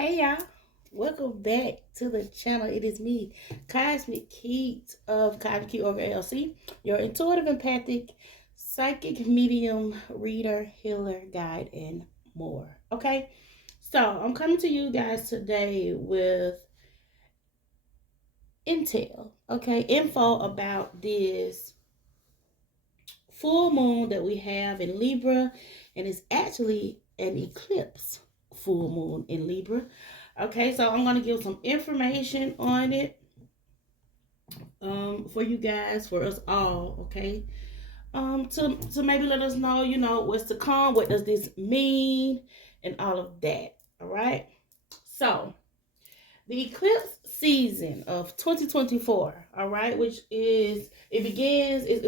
Hey y'all, welcome back to the channel. It is me, Cosmic Keet of Cosmic Keet over LLC, your intuitive, empathic, psychic, medium, reader, healer, guide, and more. Okay, so I'm coming to you guys today with info about this full moon that we have in Libra, and it's actually an eclipse full moon in Libra. Okay, so I'm going to give some information on it for you guys, for us all, okay? To maybe let us know, what's to come, what does this mean, and all of that. All right. So the eclipse season of 2024, all right, it's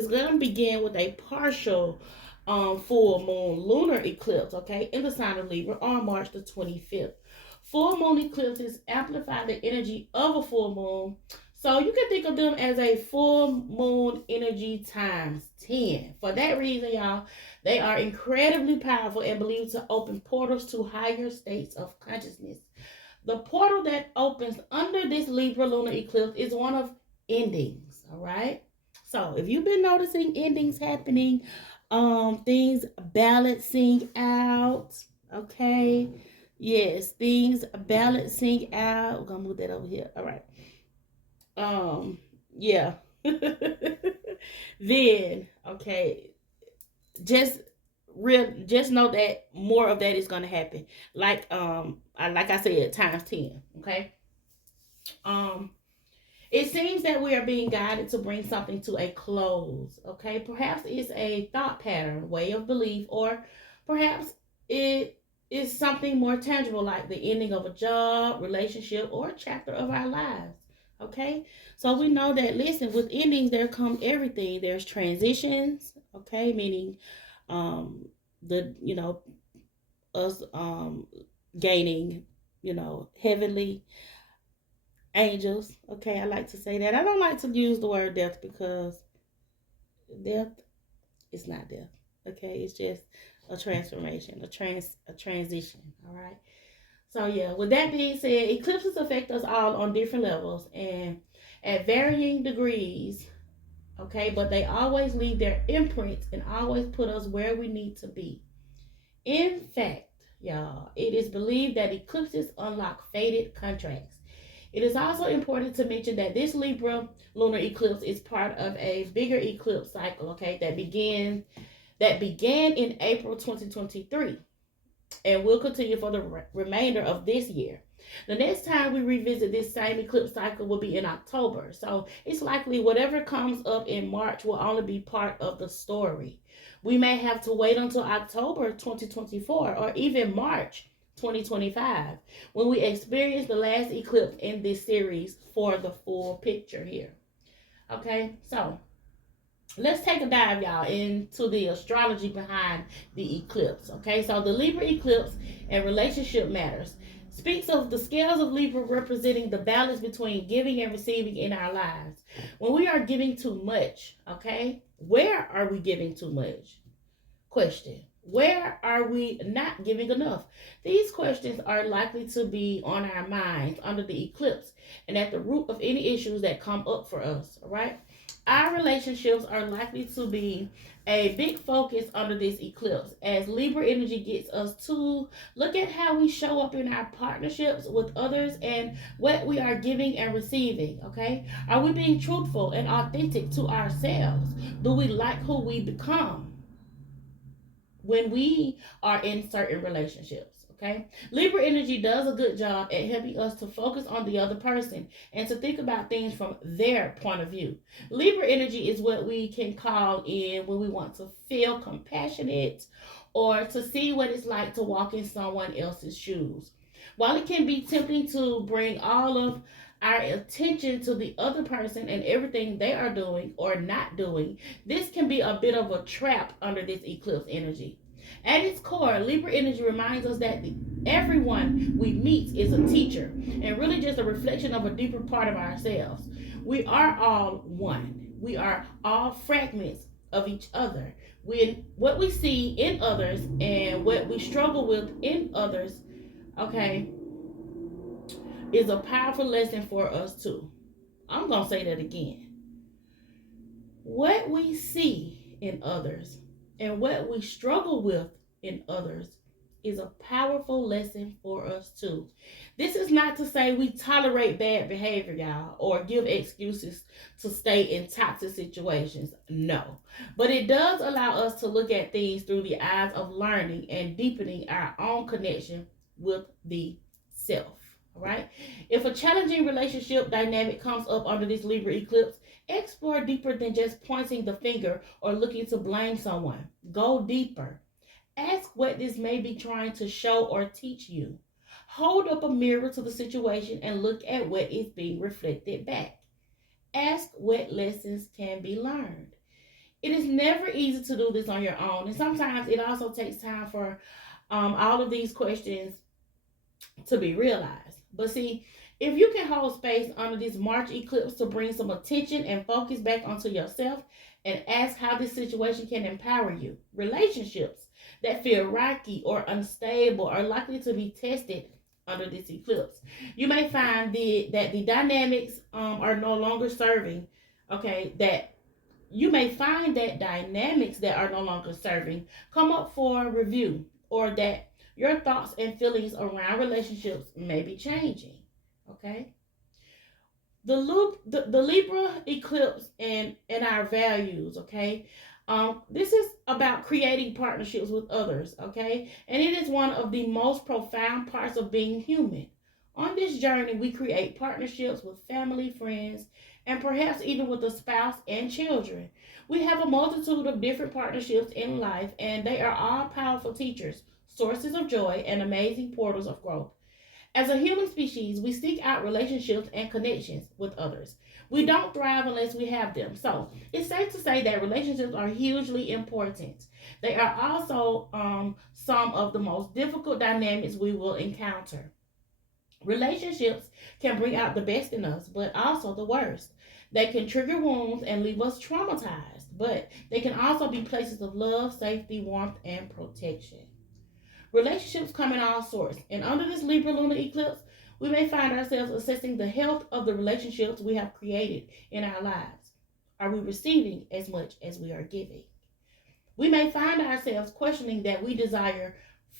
gonna begin with a partial full moon lunar eclipse, okay, in the sign of Libra on March the 25th. Full moon eclipses amplify the energy of a full moon. So you can think of them as a full moon energy times 10. For that reason, y'all, they are incredibly powerful and believed to open portals to higher states of consciousness. The portal that opens under this Libra lunar eclipse is one of endings, all right? So if you've been noticing endings happening, things balancing out, okay? Yes, things balancing out. We're gonna move that over here. All right. Yeah. Then, okay, just just know that more of that is gonna happen. Like I said, times 10. Okay. Um, it seems that we are being guided to bring something to a close. Okay, perhaps it's a thought pattern, way of belief, or perhaps it is something more tangible, like the ending of a job, relationship, or a chapter of our lives. Okay, so we know that, listen, with endings there come everything. There's transitions, okay, meaning the us gaining heavenly angels. Okay, I like to say that. I don't like to use the word death because death is not death. Okay, it's just a transformation, a transition. All right. So yeah, with that being said, eclipses affect us all on different levels and at varying degrees. Okay, but they always leave their imprint and always put us where we need to be. In fact, y'all, it is believed that eclipses unlock fated contracts. It is also important to mention that this Libra lunar eclipse is part of a bigger eclipse cycle, okay, that began in April 2023 and will continue for the remainder of this year. The next time we revisit this same eclipse cycle will be in October. So it's likely whatever comes up in March will only be part of the story. We may have to wait until October 2024 or even March 2025 when we experience the last eclipse in this series for the full picture here. Okay, so let's take a dive, y'all, into the astrology behind the eclipse. Okay, so the Libra eclipse and relationship matters speaks of the scales of Libra representing the balance between giving and receiving in our lives. When we are giving too much, okay, where are we giving too much? Question. Where are we not giving enough? These questions are likely to be on our minds under the eclipse and at the root of any issues that come up for us, all right? Our relationships are likely to be a big focus under this eclipse as Libra energy gets us to look at how we show up in our partnerships with others and what we are giving and receiving, okay? Are we being truthful and authentic to ourselves? Do we like who we become when we are in certain relationships? Okay, Libra energy does a good job at helping us to focus on the other person and to think about things from their point of view. Libra energy is what we can call in when we want to feel compassionate or to see what it's like to walk in someone else's shoes. While it can be tempting to bring all of our attention to the other person and everything they are doing or not doing, this can be a bit of a trap under this eclipse energy. At its core, Libra energy reminds us that everyone we meet is a teacher and really just a reflection of a deeper part of ourselves. We are all one. We are all fragments of each other. What we see in others and what we struggle with in others, okay, is a powerful lesson for us too. I'm going to say that again. What we see in others and what we struggle with in others is a powerful lesson for us too. This is not to say we tolerate bad behavior, y'all, or give excuses to stay in toxic situations. No. But it does allow us to look at things through the eyes of learning and deepening our own connection with the self. All right? If a challenging relationship dynamic comes up under this Libra eclipse, explore deeper than just pointing the finger or looking to blame someone. Go deeper. Ask what this may be trying to show or teach you. Hold up a mirror to the situation and look at what is being reflected back. Ask what lessons can be learned. It is never easy to do this on your own, and sometimes it also takes time for all of these questions to be realized. But see, if you can hold space under this March eclipse to bring some attention and focus back onto yourself and ask how this situation can empower you, relationships that feel rocky or unstable are likely to be tested under this eclipse. You may find that the dynamics are no longer serving, okay, that you may find that dynamics that are no longer serving come up for review, or that your thoughts and feelings around relationships may be changing. Okay? The Libra eclipse and our values, okay? This is about creating partnerships with others, okay? And it is one of the most profound parts of being human. On this journey, we create partnerships with family, friends, and perhaps even with a spouse and children. We have a multitude of different partnerships in life, and they are all powerful teachers, sources of joy, and amazing portals of growth. As a human species, we seek out relationships and connections with others. We don't thrive unless we have them. So it's safe to say that relationships are hugely important. They are also some of the most difficult dynamics we will encounter. Relationships can bring out the best in us, but also the worst. They can trigger wounds and leave us traumatized, but they can also be places of love, safety, warmth, and protection. Relationships come in all sorts, and under this Libra lunar eclipse, we may find ourselves assessing the health of the relationships we have created in our lives. Are we receiving as much as we are giving? We may find ourselves questioning that we desire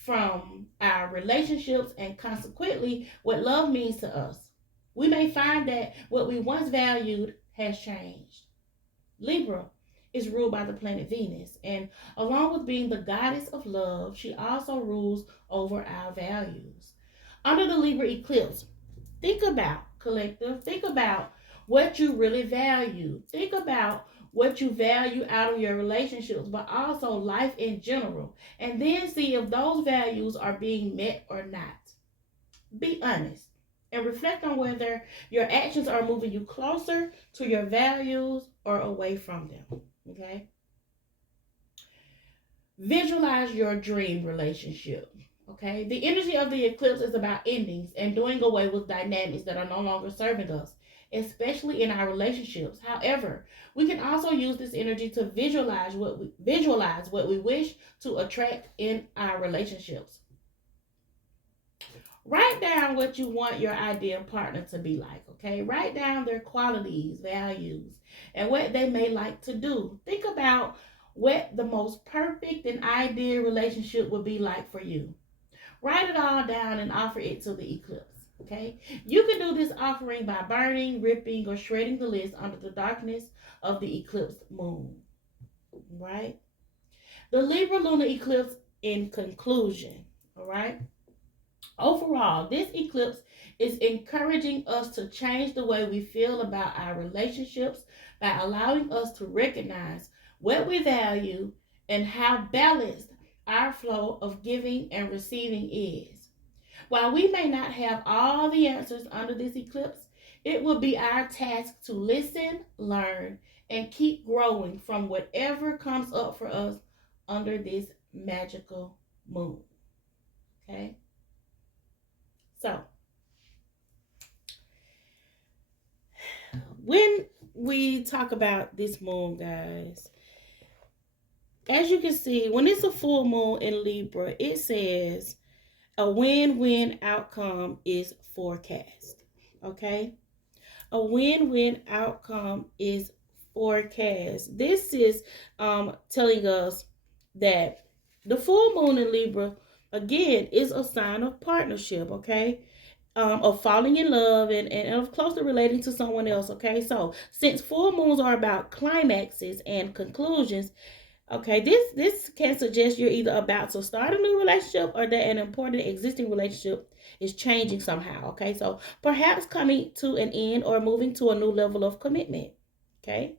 from our relationships and consequently what love means to us. We may find that what we once valued has changed. Libra is ruled by the planet Venus, and along with being the goddess of love, she also rules over our values. Under the Libra eclipse, think about collective, think about what you really value. Think about what you value out of your relationships, but also life in general, and then see if those values are being met or not. Be honest and reflect on whether your actions are moving you closer to your values or away from them. Okay? Visualize your dream relationship. Okay? The energy of the eclipse is about endings and doing away with dynamics that are no longer serving us, especially in our relationships. However, we can also use this energy to visualize what we wish to attract in our relationships. Write down what you want your ideal partner to be like, okay? Write down their qualities, values, and what they may like to do. Think about what the most perfect and ideal relationship would be like for you. Write it all down and offer it to the eclipse, okay? You can do this offering by burning, ripping, or shredding the list under the darkness of the eclipsed moon, right? The Libra lunar eclipse in conclusion, all right? Overall, this eclipse is encouraging us to change the way we feel about our relationships by allowing us to recognize what we value and how balanced our flow of giving and receiving is. While we may not have all the answers under this eclipse, it will be our task to listen, learn, and keep growing from whatever comes up for us under this magical moon. Okay? So, when we talk about this moon, guys, as you can see, when it's a full moon in Libra, it says a win-win outcome is forecast. Okay? A win-win outcome is forecast. This is telling us that the full moon in Libra, again, is a sign of partnership, okay? Of falling in love and of closely relating to someone else, okay? So, since full moons are about climaxes and conclusions, okay, this can suggest you're either about to start a new relationship or that an important existing relationship is changing somehow. Okay, so perhaps coming to an end or moving to a new level of commitment. Okay,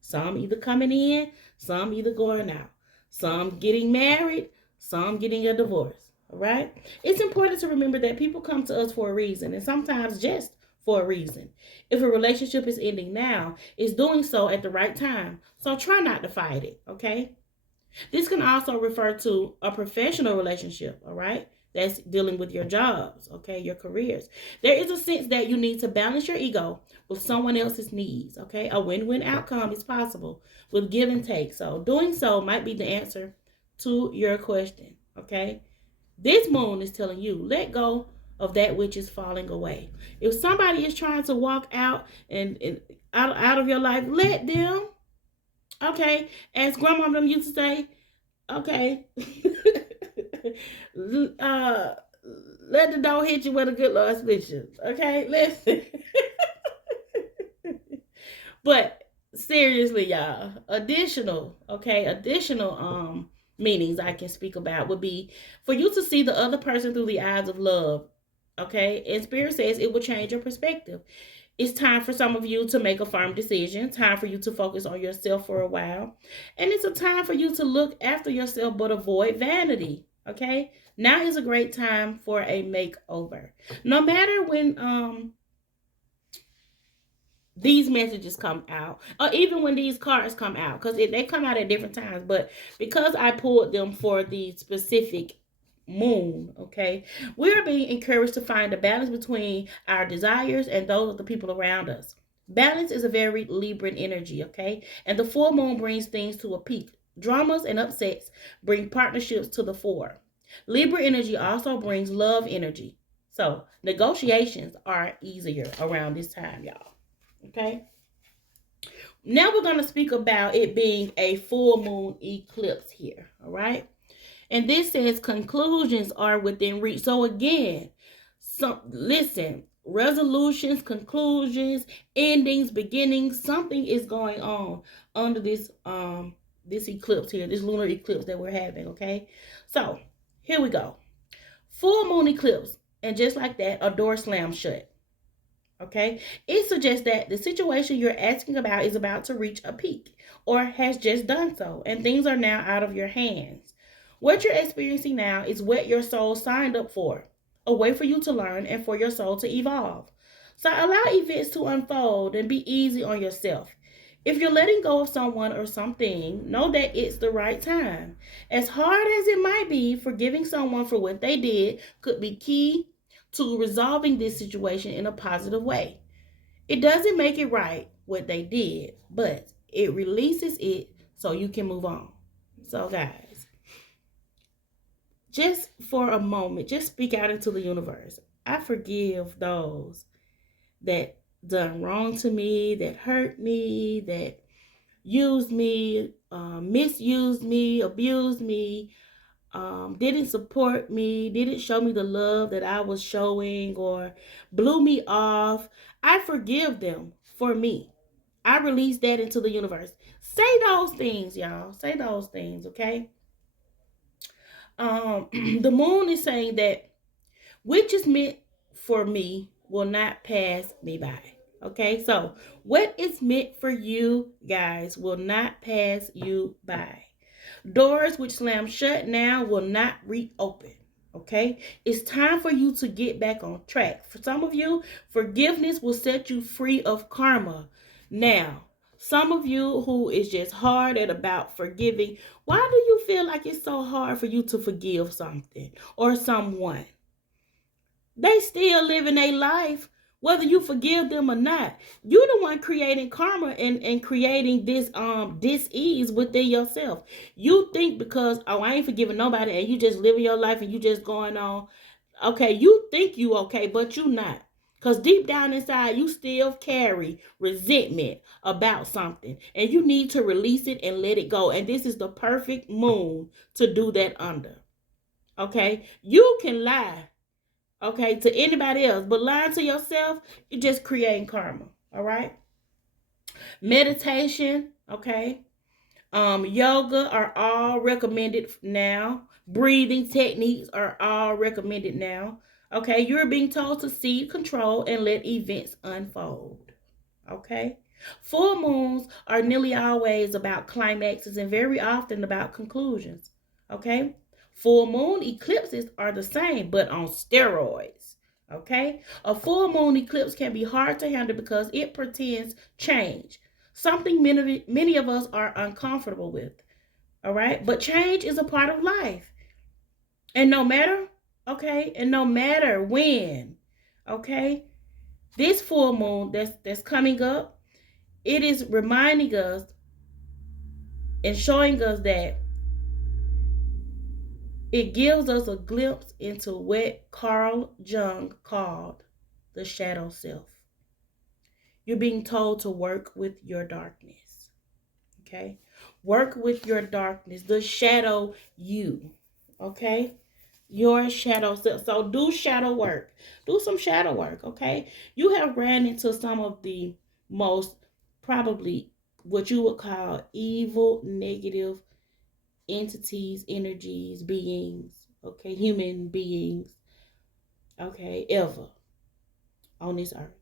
some either coming in, some either going out, some getting married, some getting a divorce. All right, it's important to remember that people come to us for a reason, and sometimes just for a reason. If a relationship is ending now, it's doing so at the right time. So try not to fight it, okay? This can also refer to a professional relationship, all right? That's dealing with your jobs, okay, your careers. There is a sense that you need to balance your ego with someone else's needs, okay? A win-win outcome is possible with give and take. So doing so might be the answer to your question, okay? This moon is telling you, let go of that which is falling away. If somebody is trying to walk out and out of your life, let them. Okay, as grandma them used to say, okay, uh, let the door hit you where the good Lord split you. Okay, listen. But seriously, y'all, additional meanings I can speak about would be for you to see the other person through the eyes of love. Okay, and Spirit says it will change your perspective. It's time for some of you to make a firm decision, time for you to focus on yourself for a while. And it's a time for you to look after yourself but avoid vanity. Okay? Now is a great time for a makeover. No matter when these messages come out, or even when these cards come out, because they come out at different times, but because I pulled them for the specific moon, okay, we're being encouraged to find a balance between our desires and those of the people around us. Balance is a very Libran energy, okay, and the full moon brings things to a peak. Dramas and upsets bring partnerships to the fore. Libra energy also brings love energy, so negotiations are easier around this time, y'all. Okay. Now we're going to speak about it being a full moon eclipse here. All right. And this says conclusions are within reach. So again, listen, resolutions, conclusions, endings, beginnings, something is going on under this eclipse here, this lunar eclipse that we're having, okay? So, here we go. Full moon eclipse, and just like that, a door slams shut. Okay, it suggests that the situation you're asking about is about to reach a peak or has just done so, and things are now out of your hands. What you're experiencing now is what your soul signed up for, a way for you to learn and for your soul to evolve. So allow events to unfold and be easy on yourself. If you're letting go of someone or something, know that it's the right time. As hard as it might be, forgiving someone for what they did could be key to resolving this situation in a positive way. It doesn't make it right what they did, but it releases it so you can move on. So, guys, just for a moment, just speak out into the universe. I forgive those that done wrong to me, that hurt me, that used me, misused me, abused me, didn't support me, didn't show me the love that I was showing, or blew me off. I forgive them for me. I release that into the universe. Say those things, y'all. Say those things, okay? The moon is saying that which is meant for me will not pass me by. Okay, so what is meant for you guys will not pass you by. Doors which slam shut now will not reopen. Okay, it's time for you to get back on track. For some of you, forgiveness will set you free of karma. Now, some of you who is just hard at about forgiving, why do you feel like it's so hard for you to forgive something or someone? They still living their life, whether you forgive them or not. You the one creating karma and creating this dis-ease within yourself. You think because, oh, I ain't forgiving nobody, and you just living your life and you just going on. Okay, you think you okay, but you not. Because deep down inside, you still carry resentment about something. And you need to release it and let it go. And this is the perfect moon to do that under. Okay? You can lie, okay, to anybody else. But lying to yourself, you're just creating karma. All right? Meditation, okay? Yoga are all recommended now. Breathing techniques are all recommended now. Okay, you're being told to cede control and let events unfold. Okay, full moons are nearly always about climaxes and very often about conclusions. Okay, full moon eclipses are the same but on steroids. Okay, a full moon eclipse can be hard to handle because it pretends change, something many of us are uncomfortable with. All right, but change is a part of life, and no matter, okay, and no matter when, okay, this full moon that's coming up, it is reminding us and showing us that it gives us a glimpse into what Carl Jung called the shadow self. You're being told to work with your darkness. Okay? Work with your darkness, the shadow you. Okay? Your shadow self. So do shadow work. Do some shadow work, okay? You have ran into some of the most probably what you would call evil, negative entities, energies, beings, okay, human beings, okay, ever on this earth.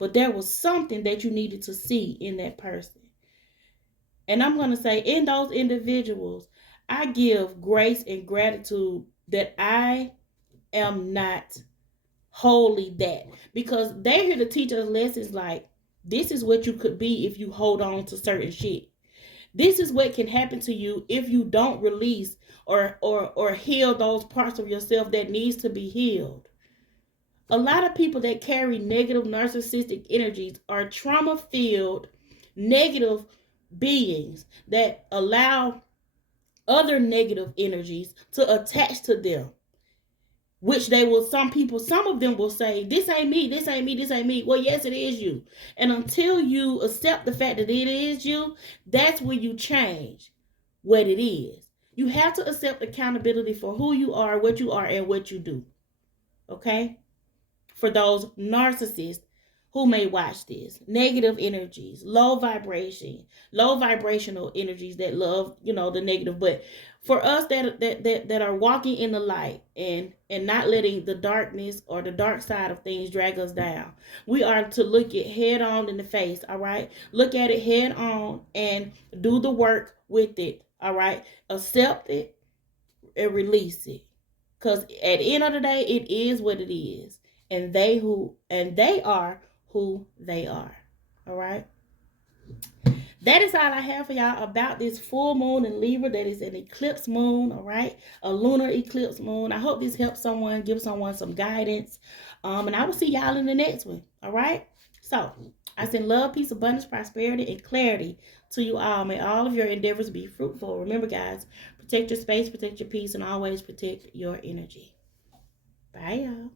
But there was something that you needed to see in that person. And I'm going to say, in those individuals, I give grace and gratitude that I am not wholly that. Because they're here to teach us lessons like, this is what you could be if you hold on to certain shit. This is what can happen to you if you don't release or heal those parts of yourself that needs to be healed. A lot of people that carry negative narcissistic energies are trauma-filled, negative beings that allow other negative energies to attach to them. Which they will, some of them will say, this ain't me, this ain't me, this ain't me. Well, yes, it is you. And until you accept the fact that it is you, that's when you change what it is. You have to accept accountability for who you are, and what you do. Okay? For those narcissists who may watch this, negative energies, low vibrational energies that love, the negative. But for us that are walking in the light and not letting the darkness or the dark side of things drag us down, we are to look it head on in the face. All right, look at it head on and do the work with it. All right, accept it and release it. Because at the end of the day, it is what it is. And they are who they are. All right. That is all I have for y'all about this full moon in Libra. That is an eclipse moon. All right. A lunar eclipse moon. I hope this helps someone, give someone some guidance. And I will see y'all in the next one. All right. So I send love, peace, abundance, prosperity, and clarity to you all. May all of your endeavors be fruitful. Remember, guys, protect your space, protect your peace, and always protect your energy. Bye, y'all.